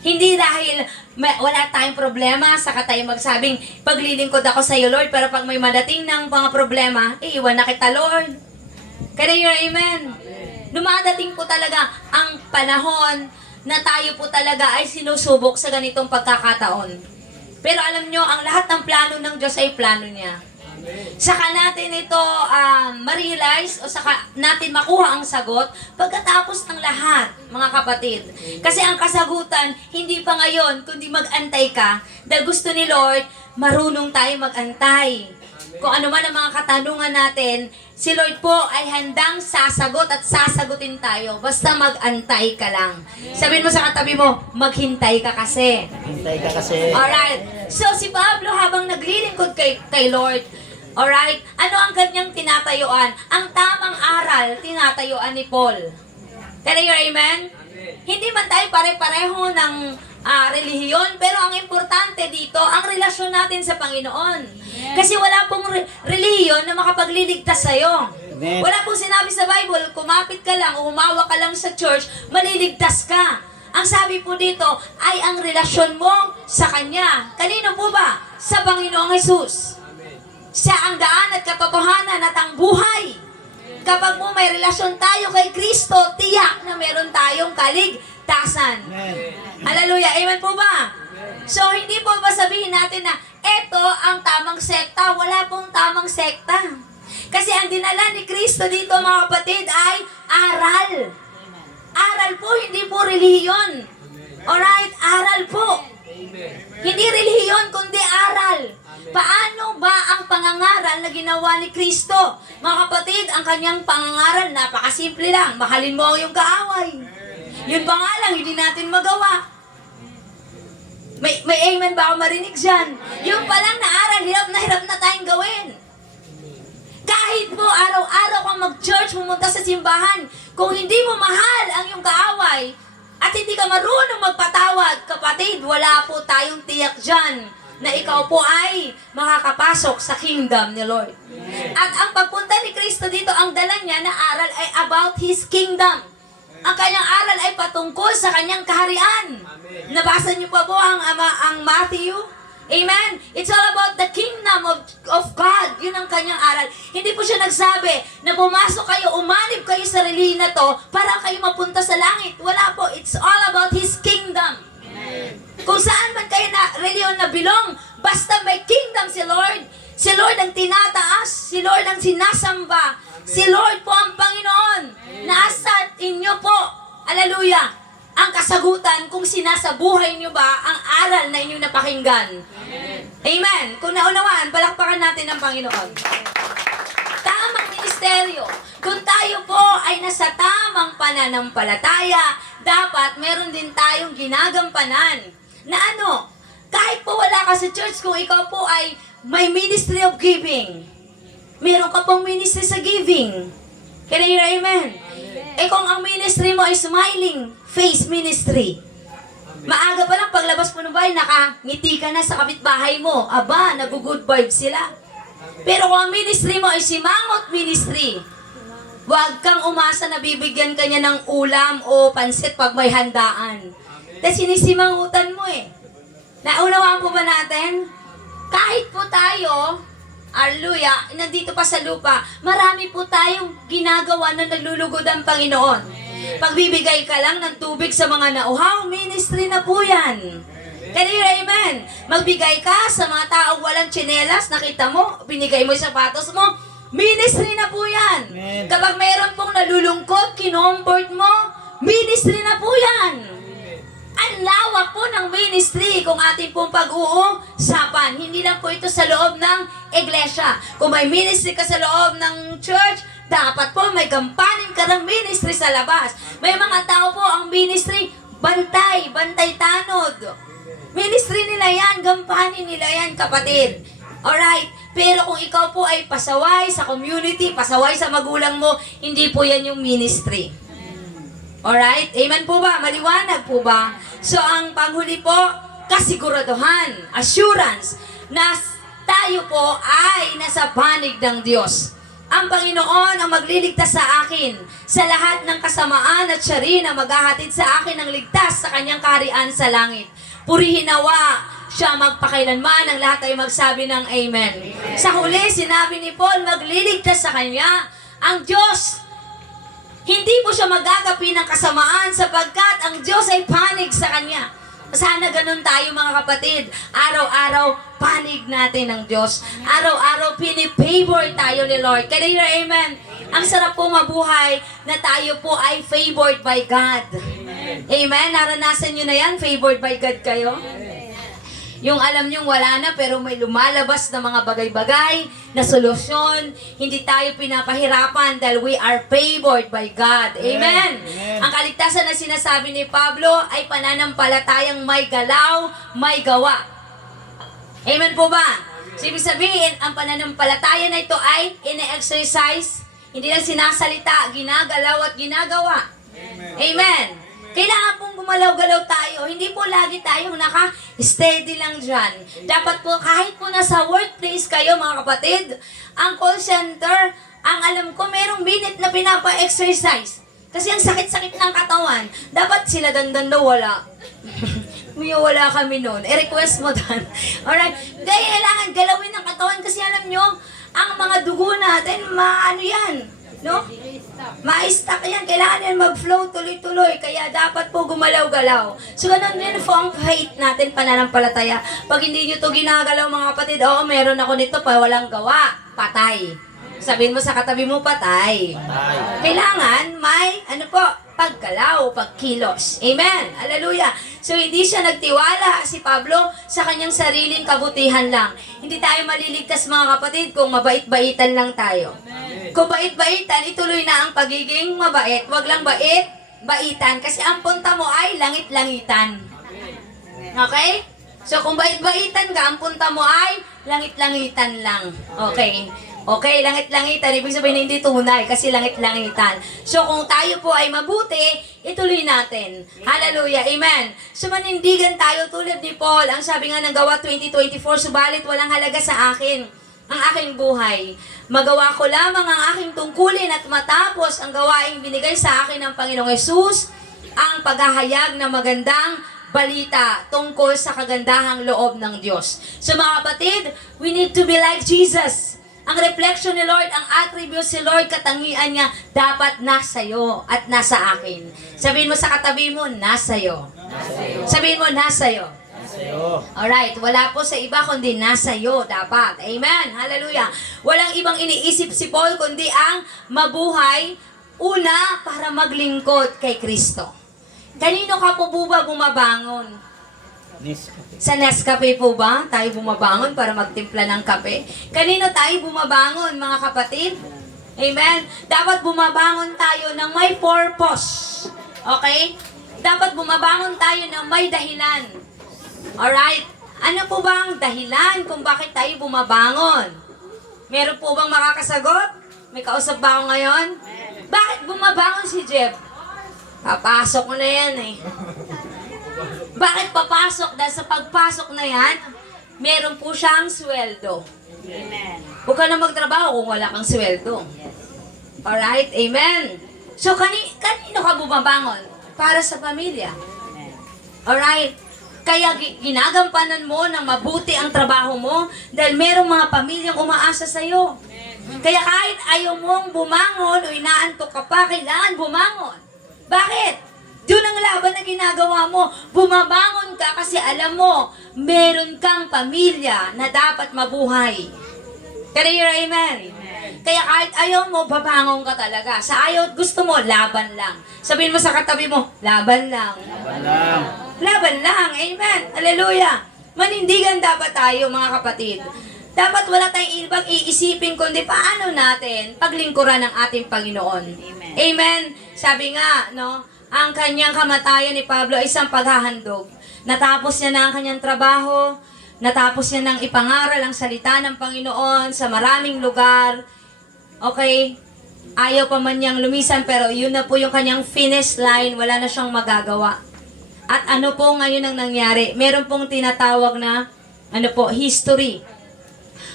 Hindi dahil wala tayong problema, saka tayo magsabing, paglilingkod ako sa iyo, Lord, pero pag may madating ng mga problema, iwan na kita, Lord. Can I hear amen? Dumadating po talaga ang panahon na tayo po talaga ay sinusubok sa ganitong pagkakataon. Pero alam nyo, ang lahat ng plano ng Diyos ay plano niya. Saka natin ito ma-realize o saka natin makuha ang sagot pagkatapos ng lahat, mga kapatid. Kasi ang kasagutan, hindi pa ngayon, kundi mag-antay ka. Dahil gusto ni Lord, marunong tayo mag-antay. Kung ano man ang mga katanungan natin, si Lord po ay handang sasagot at sasagutin tayo. Basta mag-antay ka lang. Sabihin mo sa katabi mo, maghintay ka kasi. Hintay ka kasi. Alright. So, si Pablo habang naglilingkod kay Lord, alright, ano ang kanyang tinatayuan? Ang tamang aral, tinatayuan ni Paul. Can I hear amen? Hindi man tayo pare-pareho ng relihiyon, pero ang importante dito, ang relasyon natin sa Panginoon. Kasi wala pong relihiyon na makapagliligtas sa'yo. Amen. Wala pong sinabi sa Bible, kumapit ka lang o humawa ka lang sa church, maliligtas ka. Ang sabi po dito ay ang relasyon mo sa Kanya. Kanino po ba? Sa Panginoong Jesus. Siya ang daan at katotohanan at ang buhay. Kapag po may relasyon tayo kay Kristo, tiyak na meron tayong kaligtasan. Amen. Hallelujah. Amen po ba? So, hindi po ba sabihin natin na eto ang tamang sekta? Wala pong tamang sekta. Kasi ang dinala ni Kristo dito, mga kapatid, ay aral. Aral po, hindi po relihiyon. Alright? Aral po. Hindi relihiyon, kundi aral. Paano ba ang pangangaral na ginawa ni Kristo? Mga kapatid, ang kanyang pangangaral, napakasimple lang. Mahalin mo ang iyong kaaway. Yun ba nga lang, hindi natin magawa. May amen ba ako marinig dyan? Yung palang na aral, hirap na tayong gawin. Kahit po araw-araw kang mag-church, pumunta sa simbahan, kung hindi mo mahal ang iyong kaaway, at hindi ka marunong magpatawad, kapatid, wala po tayong tiyak dyan na ikaw po ay makakapasok sa kingdom ni Lord. At ang pagpunta ni Kristo dito, ang dala niya na aral ay about His kingdom. Ang kanyang aral ay patungkol sa kanyang kaharian. Nabasa niyo pa po ang Matthew? Amen? It's all about the kingdom of God. Yun ang kanyang aral. Hindi po siya nagsabi na pumasok kayo, umanib kayo sa relihiyon na to para kayo mapunta sa langit. Wala po. It's all about His kingdom. Kung saan man kayo na relihiyon na belong, basta may kingdom si Lord. Si Lord ang tinataas. Si Lord ang sinasamba. Si Lord po ang Panginoon. Nasa inyo po. Hallelujah. Ang kasagutan kung sinasabuhay nyo ba ang aral na inyong napakinggan. Amen. Kung naunawaan, palakpakan natin ang Panginoon. Tamang ministeryo. Kung tayo po ay nasa tamang pananampalataya, dapat meron din tayong ginagampanan. Na ano? Kahit po wala ka sa church, kung ikaw po ay may ministry of giving, meron ka pong ministry sa giving. Can I hear amen? Eh kung ang ministry mo ay smiling face ministry, maaga pa lang paglabas mo ng bahay, nakangiti ka na sa kapitbahay mo. Aba, nag-good vibes sila. Pero kung ang ministry mo ay simangot ministry, huwag kang umasa na bibigyan ka niya ng ulam o pansit pag may handaan. Dahil sinisimangutan mo eh. Naunawaan po ba natin? Kahit po tayo, hallelujah, nandito pa sa lupa, marami po tayong ginagawa na naglulugod ang Panginoon. Pagbibigay ka lang ng tubig sa mga nauhaw, ministry na po yan. Can you hear amen? Magbigay ka sa mga taong walang tsinelas, nakita mo, binigay mo yung sapatos mo, Ministry na po yan. Amen. Kapag mayroon pong nalulungkot, kinomfort mo, ministry na po yan. Ang lawak po ng ministry kung ating pong pag-uusapan. Hindi lang po ito sa loob ng iglesia. Kung may ministry ka sa loob ng church, dapat po may gampanin ka ng ministry sa labas. May mga tao po ang ministry, bantay tanod. Ministry nila yan, gampanin nila yan, kapatid. Alright? Pero kung ikaw po ay pasaway sa community, pasaway sa magulang mo, hindi po yan yung ministry. Alright? Amen po ba? Maliwanag po ba? So, ang panghuli po, kasiguraduhan, assurance, na tayo po ay nasa panig ng Diyos. Ang Panginoon ang magliligtas sa akin sa lahat ng kasamaan at siya rin ang maghahatid sa akin ng ligtas sa kanyang kaharian sa langit. Purihin nawa siya magpakailanman, ang lahat ay magsabi ng Amen. Sa huli, sinabi ni Paul, magliligtas sa kanya ang Diyos. Hindi po siya magagapi ng kasamaan sapagkat ang Diyos ay panig sa kanya. Sana ganun tayo mga kapatid. Araw-araw, panig natin ng Diyos. Araw-araw, pinipavor tayo ni Lord. Can you hear amen? Ang sarap po mabuhay na tayo po ay favored by God. Amen? Naranasan nyo na yan? Favored by God kayo? Yung alam nyong wala na pero may lumalabas na mga bagay-bagay na solusyon. Hindi tayo pinapahirapan dahil we are favored by God. Amen? Ang kaligtasan na sinasabi ni Pablo ay pananampalatayang may galaw, may gawa. Amen po ba? So, ibig sabihin, ang pananampalataya na ito ay ine-exercise, hindi lang sinasalita, ginagalaw at ginagawa. Amen. Kailangan pong gumalaw-galaw tayo. Hindi po lagi tayong naka-steady lang dyan. Dapat po, kahit po nasa workplace kayo, mga kapatid, ang call center, ang alam ko, merong minute na pinapa-exercise. Kasi ang sakit-sakit ng katawan. Dapat sila dandan daw wala. Wala kami noon. I-request mo dan. Alright? Kaya kailangan galawin ng katawan kasi alam nyo, ang mga dugo natin, maano yan. No? Ma-stack yan. Kailangan yan mag-flow tuloy-tuloy. Kaya dapat po gumalaw-galaw. So, ganun din po ang faith natin, pananampalataya. Pag hindi nyo to ginagalaw mga kapatid, oo, meron ako nito pa, walang gawa. Patay. Sabihin mo sa katabi mo, patay. Kailangan may, paggalaw, pagkilos. Amen. Hallelujah. So, hindi siya nagtiwala, si Pablo, sa kanyang sariling kabutihan lang. Hindi tayo maliligtas mga kapatid kung mabait-baitan lang tayo. Kung bait-baitan, ituloy na ang pagiging mabait. Huwag lang bait-baitan. Kasi ang punta mo ay langit-langitan. Okay? So, kung bait-baitan ka, ang punta mo ay langit-langitan lang. Okay? Okay, langit-langitan. Ibig sabihin hindi tunay kasi langit-langitan. So, kung tayo po ay mabuti, ituloy natin. Hallelujah. Amen. So, manindigan tayo tulad ni Paul. Ang sabi nga ng Gawa 20:24, subalit walang halaga sa akin ang aking buhay. Magawa ko lamang ang aking tungkulin at matapos ang gawaing binigay sa akin ng Panginoong Hesus, ang paghahayag ng magandang balita tungkol sa kagandahang loob ng Diyos. So mga kapatid, we need to be like Jesus. Ang reflection ni Lord, ang attributes ni Lord, katangian niya, dapat nasa iyo at nasa akin. Sabihin mo sa katabi mo, nasa iyo. Sabihin mo, nasa iyo. Alright, wala po sa iba kundi nasa iyo dapat. Amen. Hallelujah. Walang ibang iniisip si Paul kundi ang mabuhay una para maglingkod kay Kristo. Kanino ka po ba bumabangon? Sa Nescafe po ba tayo bumabangon para magtimpla ng kape? Kanino tayo bumabangon mga kapatid? Amen. Dapat bumabangon tayo ng may purpose. Okay? Dapat bumabangon tayo ng may dahilan. Alright? Ano po ba ang dahilan kung bakit tayo bumabangon? Meron po bang makakasagot? May kausap ba ako ngayon? Bakit bumabangon si Jeb? Papasok mo na yan eh. Bakit papasok? Dahil sa pagpasok na yan, meron po siyang sweldo. Huwag ka na magtrabaho kung wala kang sweldo. Alright? Amen? So, kanino ka bumabangon? Para sa pamilya. Alright? Kaya ginagampanan mo ng mabuti ang trabaho mo dahil merong mga pamilyang umaasa sa'yo. Kaya kahit ayaw mong bumangon o inaantok ka pa, kailangan bumangon. Bakit? Doon ang laban na ginagawa mo. Bumabangon ka kasi alam mo, meron kang pamilya na dapat mabuhay. Can you hear amen? Kaya kahit ayaw mo, babangon ka talaga. Sa ayaw at gusto mo, laban lang. Sabihin mo sa katabi mo, laban lang. Walang. Laban lang. Amen. Hallelujah. Manindigan dapat tayo, mga kapatid. Dapat wala tayong ibang iisipin kundi paano natin paglingkuran ng ating Panginoon. Amen. Sabi nga, no, ang kanyang kamatayan ni Pablo ay isang paghahandog. Natapos niya na ang kanyang trabaho, natapos niya nang ipangaral ang salita ng Panginoon sa maraming lugar. Okay? Ayaw pa man niyang lumisan, pero yun na po yung kanyang finish line, wala na siyang magagawa. At ano po ngayon ang nangyari? Meron pong tinatawag na, history.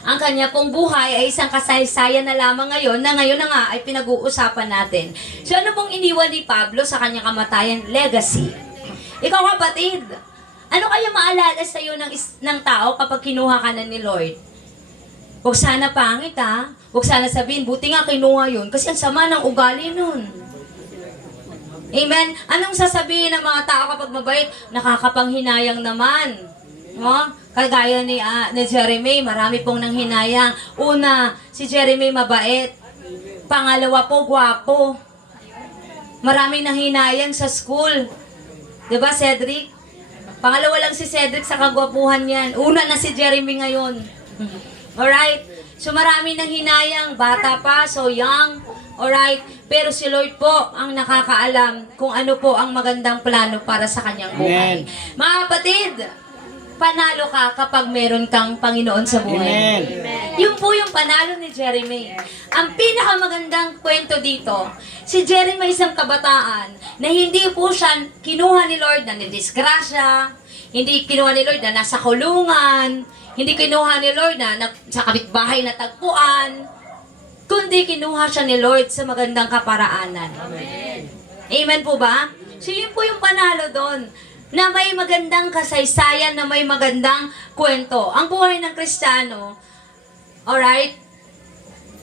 Ang kanya pong buhay ay isang kasaysayan na lamang ngayon na nga ay pinag-uusapan natin. So ano pong iniwan ni Pablo sa kanyang kamatayan? Legacy. Ikaw kapatid, ano kaya maalala sa iyo ng tao kapag kinuha ka na ni Lord? Huwag sana pangit ha. Huwag sana sabihin, buti nga kinuha yun kasi ang sama ng ugali nun. Amen? Anong sasabihin ng mga tao kapag mabait? Nakakapanghinayang naman. No? Kagaya ni Jeremy, marami pong nanghinayang. Una, si Jeremy mabait. Pangalawa po, gwapo. Maraming nanghinayang sa school. Diba, Cedric? Pangalawa lang si Cedric sa kagwapuhan yan. Una na si Jeremy ngayon. Alright? So marami nanghinayang, bata pa, so young. Alright? Pero si Lord po ang nakakaalam kung ano po ang magandang plano para sa kanyang buhay. Amen. Mga kapatid, panalo ka kapag meron kang Panginoon sa buhay. Amen. Yun po yung panalo ni Jeremy. Ang pinakamagandang kwento dito, si Jeremy isang kabataan na hindi po siya kinuha ni Lord na nidisgrasya, hindi kinuha ni Lord na nasa kulungan, hindi kinuha ni Lord na sa kapitbahay na tagpuan, kundi kinuha siya ni Lord sa magandang kaparaanan. Amen po ba? So yun po yung panalo doon, na may magandang kasaysayan, na may magandang kwento. Ang buhay ng Kristiyano, alright?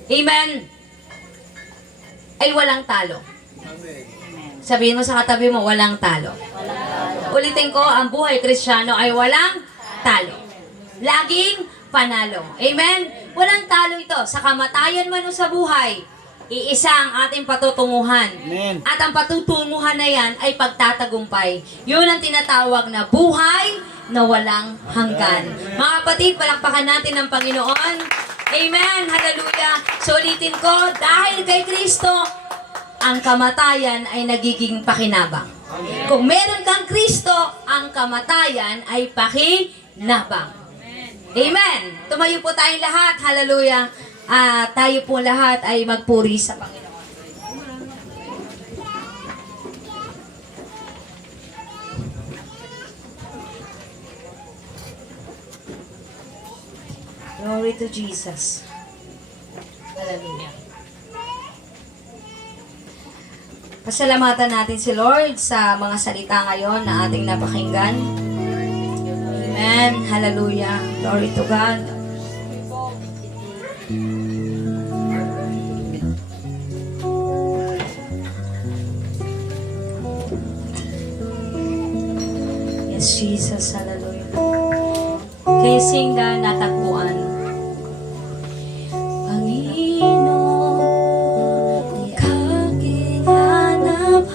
Amen? Ay walang talo. Sabihin mo sa katabi mo, walang talo. Ulitin ko, ang buhay Kristiyano ay walang talo. Laging panalo. Amen? Walang talo ito. Sa kamatayan man o sa buhay, iisa ang ating patutunguhan. Amen. At ang patutunguhan na yan ay pagtatagumpay. Yun ang tinatawag na buhay na walang hanggan. Mga kapatid, palakpakan natin ang Panginoon. Amen. Hallelujah. So ulitin ko, dahil kay Kristo, ang kamatayan ay nagiging pakinabang. Kung meron kang Kristo, ang kamatayan ay pakinabang. Amen. Tumayo po tayong lahat. Hallelujah. Tayo po lahat ay magpuri sa Panginoon. Glory to Jesus. Hallelujah. Pasalamatan natin si Lord sa mga salita ngayon na ating napakinggan. Amen. Hallelujah. Glory to God. Yes, Jesus. Hallelujah. Can you sing the natagpuan? Panginoon, aking hanap-hanap.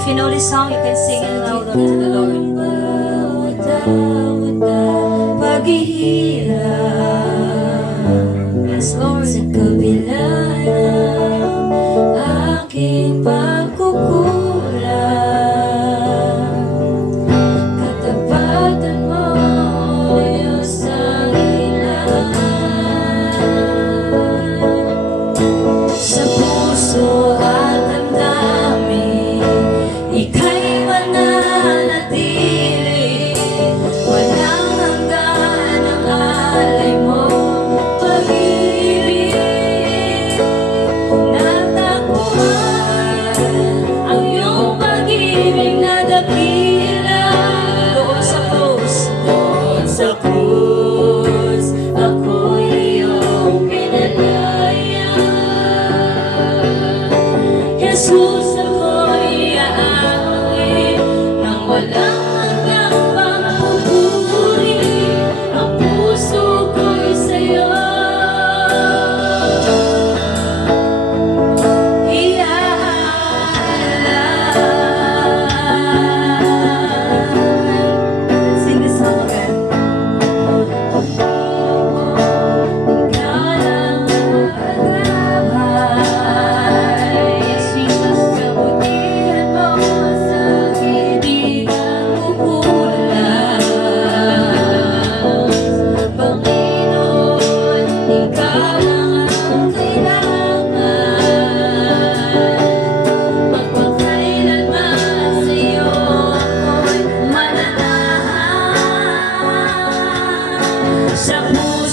If you know this song, you can sing it loud to the Lord. Yes, Lord. Sa kabila ng aking pagkukulang, katapatan mo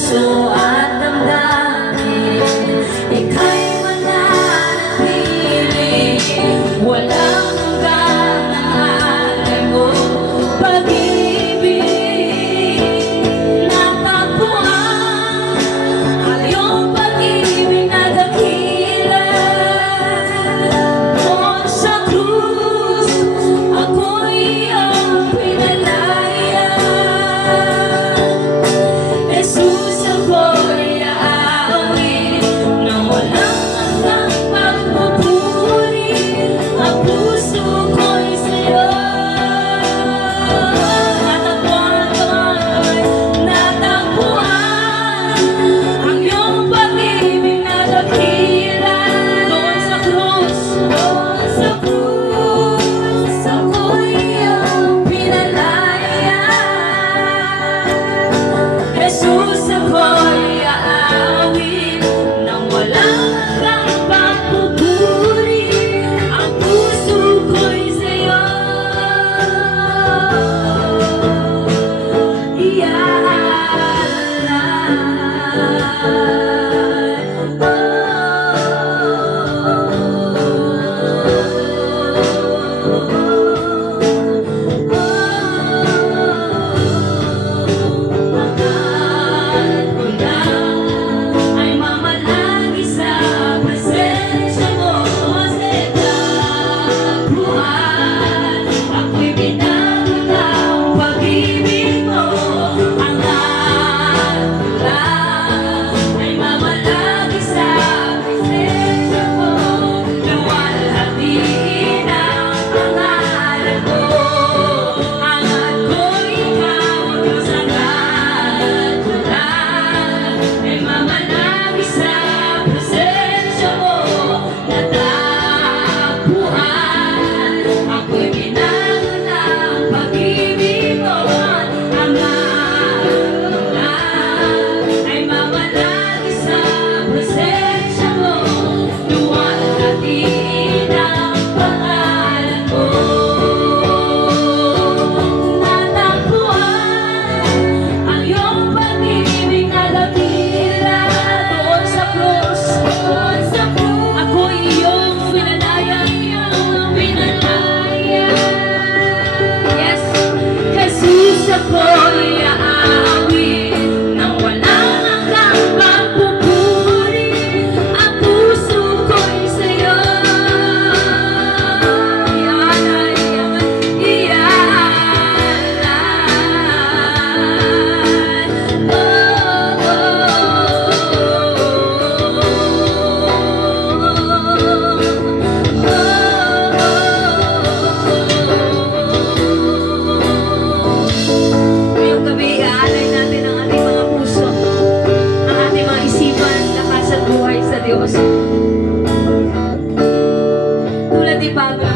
puso at damdamin, ika'y mananatili. Walang hanggan ang alay mo, pag-ibig. Natagpuan ang iyong pag-ibig na dakila. Doon sa krus, ako'y iyong pinalaya. Jesus, ako'y aawit nang walang hanggang pagpupuri. Ang puso ko'y sa'yo. Natagpuan ang iyong pag-ibig na dakila. Doon sa krus, ako'y iyong pinalaya. Jesus, ako'y aawit nang walang hanggang pagpupuri. Ang puso ko'y sa'yo ay mamalagi sa presensya mo. Buhay, ako'y binangon ng pag-ibig mo. Ang nagmula ay mamalagi sa presensya mo. Luwalhatiin ang pangalan mo. Angat ko'y ikaw sa nagmula ay mamalagi sa presensya mo. Natagpuan, ako'y binangon ng pag-ibig mo. Ang nagmula ay mamalagi sa presensya mo. Luwalhatiin ang pangalan mo. Natagpuan ang iyong pag-ibig na dakila. Doon sa krus, ako'y iyong pinalaya. Yes, Jesus, ako'y aawit nang walang hanggang pagpupuri. Ang puso ko'y sa'yo. Ngayong gabi, iaalay natin ang ating mga puso, ang ating mga isipan, lakas at buhay sa Diyos. Tulad ni Pablo,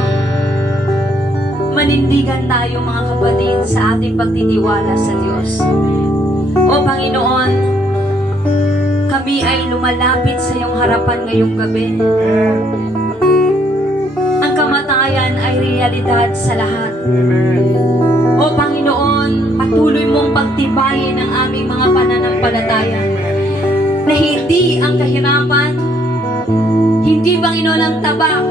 manindigan tayo mga kapatid sa ating pagtitiwala sa Diyos. O Panginoon, kami ay lumalapit sa iyong harapan ngayong gabi. Ang kamatayan ay realidad sa lahat. O Panginoon, patuloy mong pagtibayin ang aming mga pananampalataya na hindi ang kahirapan, hindi Panginoon ang taba,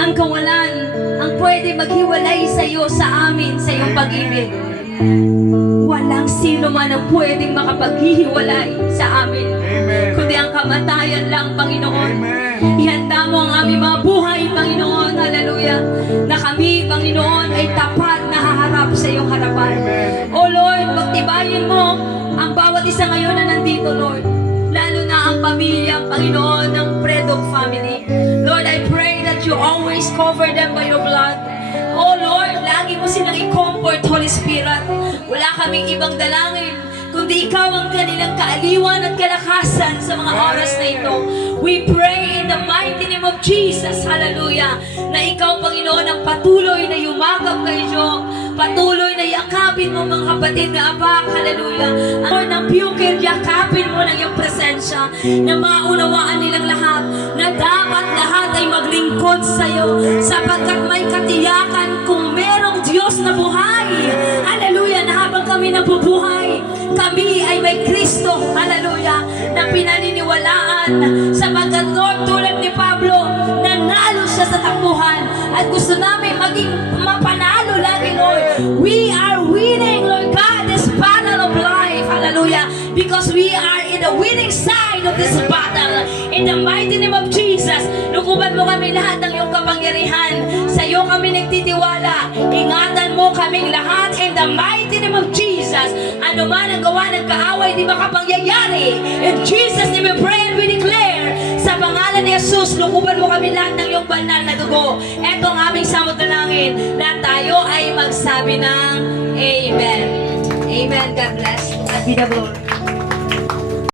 ang kawalan, ang pwede maghiwalay sa iyo, sa amin, sa iyong pag-ibig. Walang sino man ang pwedeng makapaghihiwalay sa amin, kundi ang kamatayan lang, Panginoon. Ihanda mo ang aming mga buhay, Panginoon, hallelujah, na kami, Panginoon, ay tapat na haharap sa iyong harapan. O Lord, pagtibayin mo ang bawat isa ngayon na nandito, Lord, lalo na ang pamilya, Panginoon, ng Predog family. Lord, I pray that you always cover them by your blood. Oh Lord, lagi mo silang i-comfort, Holy Spirit. Wala kaming ibang dalangin, kundi ikaw ang kanilang kaaliwan at kalakasan sa mga oras na ito. We pray in the mighty name of Jesus, hallelujah, na ikaw, Panginoon, ang patuloy na yumakap kay Job, patuloy na yakapin mo mga kapatid na abak, hallelujah. Ang Lord ng Pukid, yakapin mo ng iyong presensya, na maunawaan nilang lahat, na dapat lahat ay maglingkod sa iyo, sapagkat may katiyakan kung merong Diyos na buhay, hallelujah, na habang kami nabubuhay, kami ay may Kristo, hallelujah. na pinaniniwalaan. Sapagkat Lord, tulad ni Pablo, nanalo siya sa takbuhan. At gusto namin maging mapanalo lagi, Lord. We are winning, Lord God, this battle of life. Hallelujah. Because we are in the winning side of this battle. In the mighty name of Jesus, lukuban mo kami lahat ng iyong kapangyarihan. Sa iyo kami nagtitiwala. Ingatan mo kaming lahat in the mighty name of Jesus. Ano man ang gawa ng kaaway, di makapangyayari. In Jesus' name we pray and we declare. Sa pangalan ni Jesus, lukuban mo kami lahat ng iyong banal na dugo. Ito ang aming samot na langin. Lahat tayo ay magsabi ng Amen. Amen. God bless. God be the glory.